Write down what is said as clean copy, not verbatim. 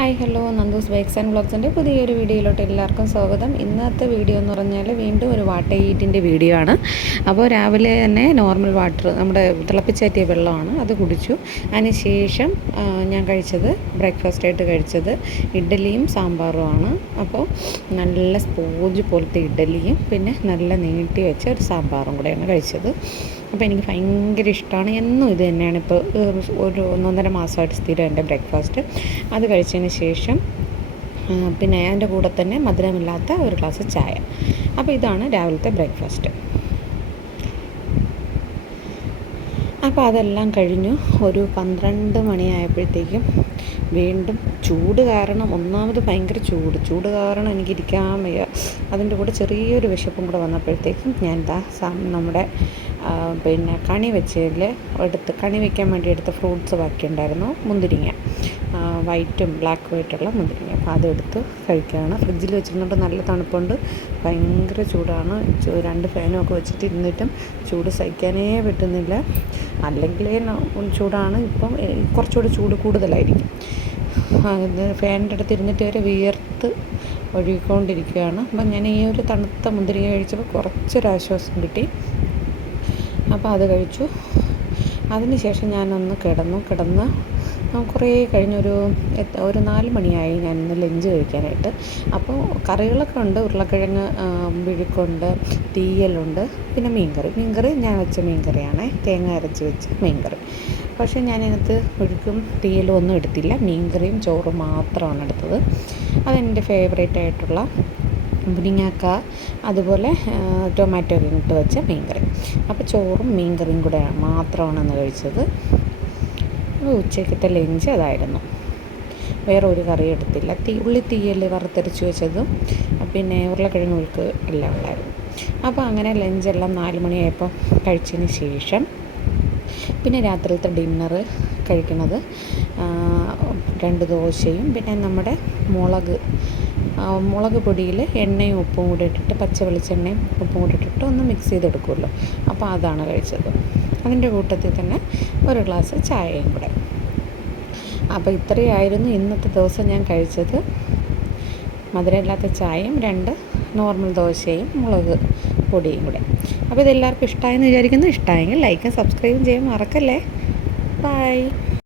Hi hello Nandu's bikes and വ്ളോഗ്സിൻ്റെ പുതിയൊരു വീഡിയോയിലോട്ട് എല്ലാവർക്കും സ്വാഗതം. ഇന്നത്തെ വീഡിയോ എന്ന് പറഞ്ഞാൽ വീണ്ടും ഒരു വാട്ടർ ഹീറ്റിൻ്റെ വീഡിയോ ആണ്. അപ്പോൾ രാവിലെ തന്നെ നോർമൽ വാട്ടർ നമ്മുടെ തിളപ്പിച്ചാറ്റിയ വെള്ളമാണ്, അത് കുടിച്ചു. അതിന് ശേഷം ഞാൻ കഴിച്ചത് ബ്രേക്ക്ഫാസ്റ്റായിട്ട് കഴിച്ചത് ഇഡ്ഡലിയും സാമ്പാറുമാണ്. അപ്പോൾ നല്ല സ്പോഞ്ച് പോലത്തെ ഇഡ്ഡലിയും പിന്നെ നല്ല നീട്ടി വെച്ച ഒരു സാമ്പാറും കൂടെയാണ് കഴിച്ചത്. അപ്പോൾ എനിക്ക് ഭയങ്കര ഇഷ്ടമാണ്. എന്നും ഇത് തന്നെയാണ്. ഇപ്പോൾ ഒരു 1.5 മാസമായിട്ട് സ്ഥിരം എൻ്റെ ബ്രേക്ക്ഫാസ്റ്റ്. അത് കഴിച്ചതിന് ശേഷം പിന്നെ അതിൻ്റെ കൂടെ തന്നെ മധുരമില്ലാത്ത ഒരു ഗ്ലാസ് ചായ. അപ്പോൾ ഇതാണ് രാവിലത്തെ ബ്രേക്ക്ഫാസ്റ്റ്. അപ്പോൾ അതെല്ലാം കഴിഞ്ഞു. ഒരു 12 മണിയായപ്പോഴത്തേക്കും വീണ്ടും ചൂട് കാരണം, ഒന്നാമത് ഭയങ്കര ചൂട് കാരണം എനിക്ക് ഇരിക്കാൻ വയ്യ. അതിൻ്റെ കൂടെ ചെറിയൊരു വിശപ്പും കൂടെ വന്നപ്പോഴത്തേക്കും ഞാൻ നമ്മുടെ പിന്നെ കണി വയ്ക്കാൻ വേണ്ടി എടുത്ത ഫ്രൂട്ട്സ് ബാക്കിയുണ്ടായിരുന്നു. മുന്തിരിങ്ങ, വൈറ്റും ബ്ലാക്കുമായിട്ടുള്ള മുന്തിരിങ്ങ. അപ്പോൾ അതെടുത്ത് കഴിക്കുകയാണ്. ഫ്രിഡ്ജിൽ വെച്ചിരുന്നിട്ട് നല്ല തണുപ്പുണ്ട്, ഭയങ്കര ചൂടാണ്. 2 ഫാനൊക്കെ വെച്ചിട്ട് ഇരുന്നിട്ടും ചൂട് സഹിക്കാനേ പറ്റുന്നില്ല. അല്ലെങ്കിലേ ചൂടാണ്, ഇപ്പം കുറച്ചുകൂടി ചൂട് കൂടുതലായിരിക്കും. ഫാനിൻ്റെ അടുത്ത് ഇരുന്നിട്ട് വരെ വിയർത്ത് ഒഴുകിക്കൊണ്ടിരിക്കുകയാണ്. അപ്പം ഞാൻ ഈ ഒരു തണുത്ത മുന്തിരിങ്ങ കഴിച്ചപ്പോൾ കുറച്ചൊരാശ്വാസം കിട്ടി. അപ്പോൾ അത് കഴിച്ചു. അതിന് ശേഷം ഞാനൊന്ന് കിടന്ന് കുറേ കഴിഞ്ഞൊരു 4 മണിയായി ഞാൻ ഇന്ന് ലഞ്ച് കഴിക്കാനായിട്ട്. അപ്പോൾ കറികളൊക്കെ ഉണ്ട്. ഉരുളക്കിഴങ്ങ് വിഴുക്കുണ്ട്, തീയലുണ്ട്, പിന്നെ മീൻകറി ഞാൻ വെച്ച മീൻകറിയാണ്, തേങ്ങ അരച്ച് വെച്ച മീൻകറി. പക്ഷേ ഞാനതിനകത്ത് ഒഴുക്കും തീയലും ഒന്നും എടുത്തില്ല, മീൻകറിയും ചോറും മാത്രമാണ് എടുത്തത്. അതെൻ്റെ ഫേവറേറ്റ് ആയിട്ടുള്ള മുരിങ്ങാക്ക, അതുപോലെ ടൊമാറ്റോ ഒക്കെ ഇട്ട് വെച്ച മീൻകറി. അപ്പോൾ ചോറും മീൻകറിയും കൂടെ മാത്രമാണ് ഇന്ന് കഴിച്ചത്. ഉച്ചയ്ക്കത്തെ ലഞ്ച് അതായിരുന്നു. വേറെ ഒരു കറി എടുത്തില്ല. ഉള്ളിത്തീയൽ വറുത്തരച്ച് വെച്ചതും പിന്നെ ഉരുളക്കിഴങ്ങ് ഒഴുക്ക് എല്ലാം ഉണ്ടായിരുന്നു. അപ്പോൾ അങ്ങനെ ലഞ്ചെല്ലാം 4 മണിയായപ്പോൾ കഴിച്ചതിന് ശേഷം പിന്നെ രാത്രിയിലത്തെ ഡിന്നർ കഴിക്കുന്നത് 2 ദോശയും പിന്നെ നമ്മുടെ മുളക് പൊടിയിൽ എണ്ണയും ഉപ്പും കൂടി ഇട്ടിട്ട്, പച്ച വെളിച്ചെണ്ണയും ഉപ്പും കൂടി ഇട്ടിട്ട് ഒന്ന് മിക്സ് ചെയ്തെടുക്കുമല്ലോ, അപ്പോൾ അതാണ് കഴിച്ചത്. അതിൻ്റെ കൂട്ടത്തിൽ തന്നെ ഒരു ഗ്ലാസ് ചായയും കൂടെ. അപ്പോൾ ഇത്രയായിരുന്നു ഇന്നത്തെ ദിവസം ഞാൻ കഴിച്ചത്. മധുരമില്ലാത്ത ചായയും 2 നോർമൽ ദോശയും മുളക് പൊടിയും കൂടെ. അപ്പോൾ ഇതെല്ലാവർക്കും ഇഷ്ടമായെന്ന് വിചാരിക്കുന്നു. ഇഷ്ടമായെങ്കിൽ ലൈക്കും സബ്സ്ക്രൈബും ചെയ്യാൻ മറക്കല്ലേ. ബൈ.